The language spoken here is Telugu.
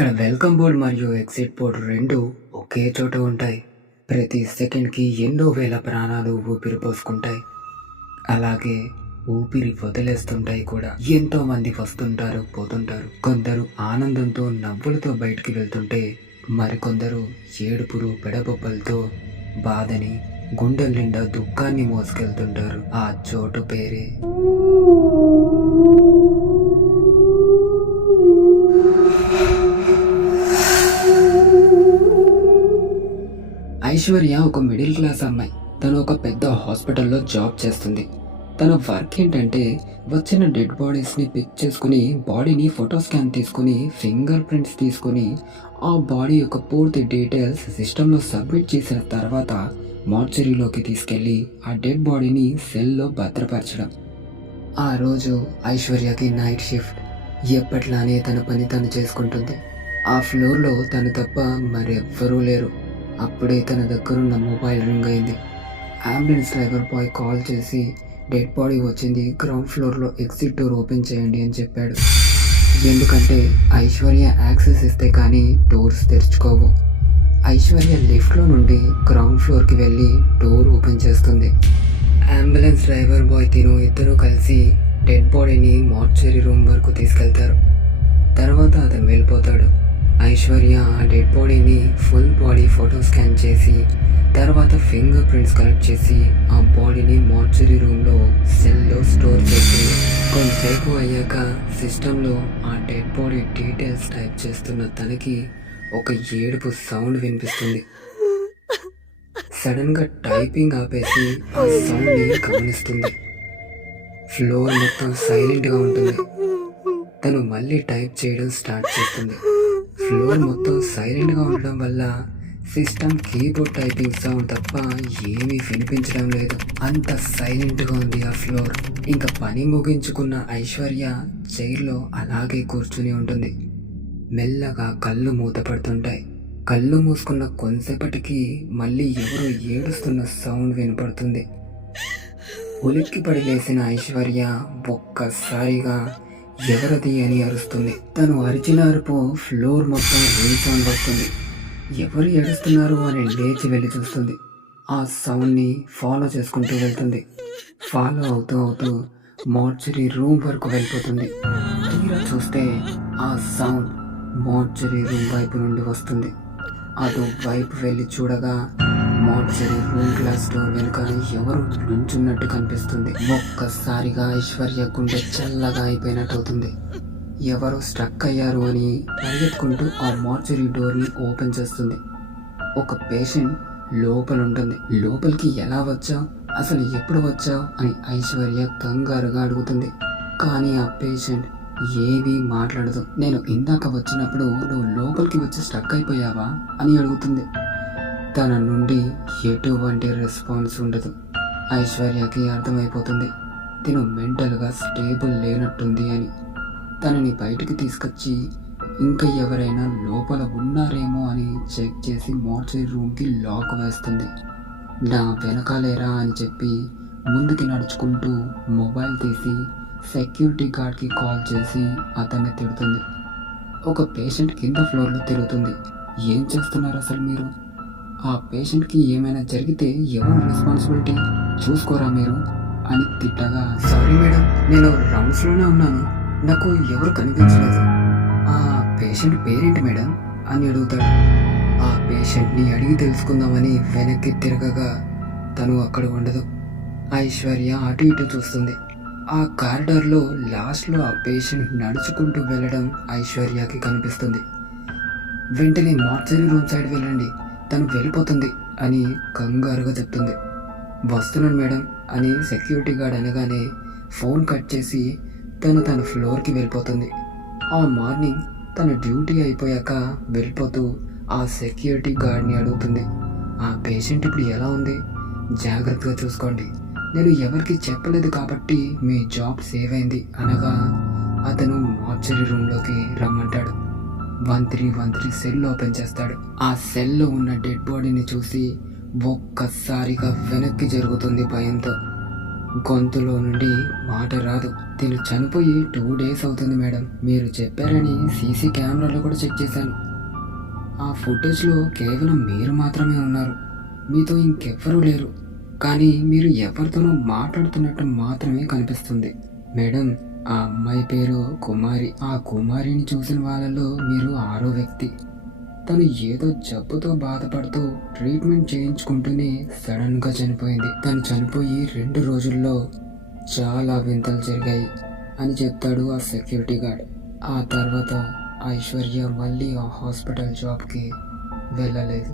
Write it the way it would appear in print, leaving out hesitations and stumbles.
ఇక్కడ వెల్కమ్ బోర్డ్ మరియు ఎగ్జిట్ బోర్డ్ రెండు ఒకే చోట ఉంటాయి. ప్రతి సెకండ్కి ఎన్నో వేల ప్రాణాలు ఊపిరి పోసుకుంటాయి. అలాగే ఊపిరి వదిలేస్తుంటాయి కూడా. ఎంతో మంది వస్తుంటారు, పోతుంటారు. కొందరు ఆనందంతో నవ్వులతో బయటికి వెళ్తుంటే మరికొందరు ఏడుపులు పెడబొబ్బలతో బాధని, గుండెల నిండా దుఃఖాన్ని మోసుకెళ్తుంటారు. ఆ చోటు పేరే ఐశ్వర్య ఒక మిడిల్ క్లాస్ అమ్మాయి. తను ఒక పెద్ద హాస్పిటల్లో జాబ్ చేస్తుంది. తన వర్క్ ఏంటంటే వచ్చిన డెడ్ బాడీస్ని పిక్ చేసుకుని బాడీని ఫోటో స్కాన్ తీసుకుని ఫింగర్ ప్రింట్స్ తీసుకుని ఆ బాడీ యొక్క పూర్తి డీటెయిల్స్ సిస్టంలో సబ్మిట్ చేసిన తర్వాత మార్చరీలోకి తీసుకెళ్ళి ఆ డెడ్ బాడీని సెల్లో భద్రపరచడం. ఆ రోజు ఐశ్వర్యకి నైట్ షిఫ్ట్. ఎప్పట్లానే తన పని తను చేసుకుంటుంది. ఆ ఫ్లోర్లో తను తప్ప మరెవ్వరూ లేరు. అప్పుడే తన దగ్గరున్న మొబైల్ రింగ్ అయింది. అంబులెన్స్ డ్రైవర్ బాయ్ కాల్ చేసి డెడ్ బాడీ వచ్చింది, గ్రౌండ్ ఫ్లోర్లో ఎగ్జిట్ డోర్ ఓపెన్ చేయండి అని చెప్పాడు. ఎందుకంటే ఐశ్వర్య యాక్సెస్ ఇస్తే కానీ డోర్స్ తెరుచుకోవు. ఐశ్వర్య లిఫ్ట్లో నుండి గ్రౌండ్ ఫ్లోర్కి వెళ్ళి డోర్ ఓపెన్ చేస్తుంది. అంబులెన్స్ డ్రైవర్ బాయ్ ఇద్దరూ కలిసి డెడ్ బాడీని మార్చరీ రూమ్ వరకు తీసుకెళ్తారు. తర్వాత అతను వెళ్ళిపోతాడు. ఐశ్వర్య ఆ డెడ్ బాడీని ఫుల్ బాడీ ఫోటో స్కాన్ చేసి తర్వాత ఫింగర్ ప్రింట్స్ కలెక్ట్ చేసి ఆ బాడీని మార్చరీ రూమ్లో సెల్లో స్టోర్ చేసి కొంతసేపు అయ్యాక సిస్టంలో ఆ డెడ్ బాడీ డీటెయిల్స్ టైప్ చేస్తున్న తనకి ఒక ఏడుపు సౌండ్ వినిపిస్తుంది. సడన్గా టైపింగ్ ఆపేసి ఆ సౌండ్ని గమనిస్తుంది. ఫ్లోర్ మొత్తం సైలెంట్గా ఉంటుంది. తను మళ్ళీ టైప్ చేయడం స్టార్ట్ చేస్తుంది. ఫ్లోర్ మొత్తం సైలెంట్గా ఉండడం వల్ల సిస్టమ్ కీబోర్డ్ టైపింగ్ సౌండ్ తప్ప ఏమీ వినిపించడం లేదు. అంత సైలెంట్గా ఉంది ఆ ఫ్లోర్. ఇంకా పని ముగించుకున్న ఐశ్వర్య చైర్లో అలాగే కూర్చుని ఉంటుంది. మెల్లగా కళ్ళు మూతపడుతుంటాయి. కళ్ళు మూసుకున్న కొంతసేపటికి మళ్ళీ ఎవరో ఏడుస్తున్న సౌండ్ వినపడుతుంది. ఉలిక్కి పడి లేసిన ఐశ్వర్య ఒక్కసారిగా ఎవరది అని అరుస్తుంది. తను అరిచిన అరుపు ఫ్లోర్ మొత్తం రీసౌండ్ వస్తుంది. ఎవరు ఏడుస్తున్నారు అని లేచి వెళ్ళి చూస్తుంది. ఆ సౌండ్ని ఫాలో చేసుకుంటూ వెళ్తుంది. ఫాలో అవుతూ అవుతూ మార్చరీ రూమ్ వరకు వెళ్ళిపోతుంది. తీరా చూస్తే ఆ సౌండ్ మార్చరీ రూమ్ వైపు నుండి వస్తుంది. అటు వైపు వెళ్ళి చూడగా మార్చరీ రూమ్ గ్లాస్ డోర్ వెనుక ఎవరు నుంచున్నట్టు కనిపిస్తుంది. ఒక్కసారిగా ఐశ్వర్య గుండె చల్లగా అయిపోయినట్టు అవుతుంది. ఎవరో స్ట్రక్ అయ్యారు అని పరిగెత్తుకుంటూ ఆ మార్చరీ డోర్ని ఓపెన్ చేస్తుంది. ఒక పేషెంట్ లోపల ఉంటుంది. లోపలికి ఎలా వచ్చావు, అసలు ఎప్పుడు వచ్చావు అని ఐశ్వర్య కంగారుగా అడుగుతుంది. కానీ ఆ పేషెంట్ ఏమీ మాట్లాడదు. నేను ఇందాక వచ్చినప్పుడు నువ్వు లోపలికి వచ్చి స్ట్రక్ అయిపోయావా అని అడుగుతుంది. తన నుండి ఎటువంటి రెస్పాన్స్ ఉండదు. ఐశ్వర్యకి అర్థమైపోతుంది తిను మెంటల్గా స్టేబుల్ లేనట్టుంది అని. తనని బయటికి తీసుకొచ్చి ఇంకా ఎవరైనా లోపల ఉన్నారేమో అని చెక్ చేసి మార్చరీ రూమ్కి లాక్ వేస్తుంది. నా వెనకాలేరా అని చెప్పి ముందుకి నడుచుకుంటూ మొబైల్ తీసి సెక్యూరిటీ గార్డ్కి కాల్ చేసి అతన్ని తిడుతుంది. ఒక పేషెంట్ కింద ఫ్లోర్లో తిరుగుతుంది. ఏం చేస్తున్నారు అసలు మీరు? ఆ పేషెంట్కి ఏమైనా జరిగితే ఎవరు రెస్పాన్సిబిలిటీ చూసుకోరా మీరు అని తిట్టగా, సారీ మేడం, నేను రౌండ్స్లోనే ఉన్నాను, నాకు ఎవరు కనిపించలేదు. ఆ పేషెంట్ పేరేంటి మేడం అని అడుగుతాడు. ఆ పేషెంట్ని అడిగి తెలుసుకుందామని వెనక్కి తిరగగా తను అక్కడ ఉండదు. ఐశ్వర్య అటు ఇటు చూస్తుంది. ఆ కారిడార్లో లాస్ట్లో ఆ పేషెంట్ నడుచుకుంటూ వెళ్ళడం ఐశ్వర్యకి కనిపిస్తుంది. వెంటనే మార్చరీ రూమ్ సైడ్ వెళ్ళండి, తను వెళ్ళిపోతుంది అని కంగారుగా చెప్తుంది. వస్తున్నాను మేడం అని సెక్యూరిటీ గార్డ్ అనగానే ఫోన్ కట్ చేసి తన ఫ్లోర్కి వెళ్ళిపోతుంది. ఆ మార్నింగ్ తన డ్యూటీ అయిపోయాక వెళ్ళిపోతూ ఆ సెక్యూరిటీ గార్డ్ని అడుగుతుంది, ఆ పేషెంట్ ఇప్పుడు ఎలా ఉంది, జాగ్రత్తగా చూసుకోండి, నేను ఎవరికి చెప్పలేదు కాబట్టి మీ జాబ్ సేవ్ అయింది అనగా అతను మార్చరీ రూమ్లోకి రమ్మంటాడు. 1313 సెల్ ఓపెన్ చేస్తాడు. ఆ సెల్లో ఉన్న డెడ్ బాడీని చూసి ఒక్కసారిగా వెనక్కి జరుగుతుంది భయంతో. గొంతులో నుండి మాట రాదు. తిను చనిపోయి 2 days అవుతుంది మేడం. మీరు చెప్పారని సీసీ కెమెరాలో కూడా చెక్ చేశాను. ఆ ఫుటేజ్లో కేవలం మీరు మాత్రమే ఉన్నారు. మీతో ఇంకెవ్వరూ లేరు. కానీ మీరు ఎవరితోనో మాట్లాడుతున్నట్టు మాత్రమే కనిపిస్తుంది. మేడం, ఆ అమ్మాయి పేరు కుమారి. ఆ కుమారిని చూసిన వాళ్ళలో మీరు 6వ వ్యక్తి. తను ఏదో జబ్బుతో బాధపడుతూ ట్రీట్మెంట్ చేయించుకుంటూనే సడన్గా చనిపోయింది. తను చనిపోయి 2 రోజుల్లో చాలా వింతలు జరిగాయి అని చెప్తాడు ఆ సెక్యూరిటీ గార్డ్. ఆ తర్వాత ఐశ్వర్య మళ్ళీ ఆ హాస్పిటల్ జాబ్కి వెళ్ళలేదు.